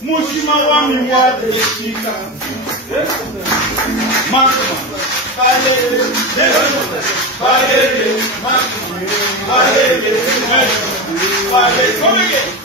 Mushima wa mi wa de chika. Makuma. Balele. Balele. Makuma. Balele. Balele. Come again.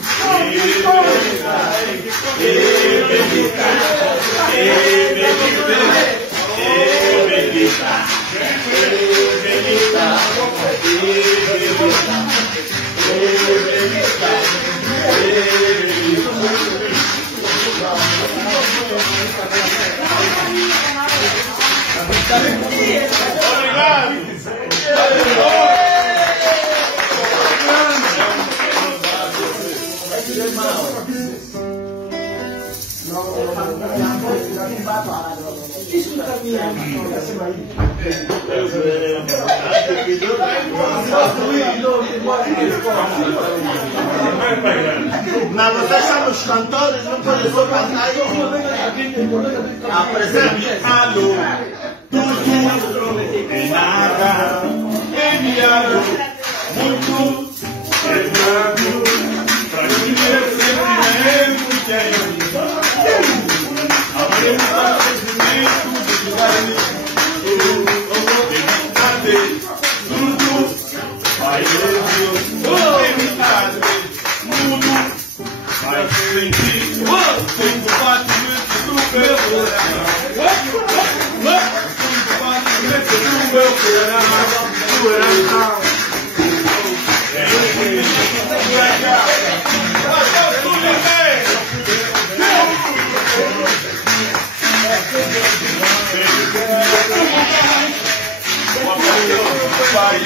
Ma lo facciamo cantare, non puoi solo cantare. Ah, per esempio, allora, tu, e nada, e diavolo, molto, e bravo, tra i miei sentimenti che hai avuto. Avrei fatto sentimenti di guardi, vai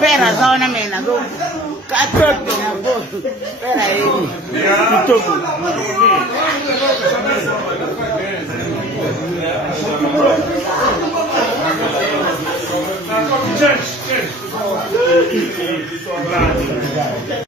Pera zona mena go katoto na go pera hii kitoko Change.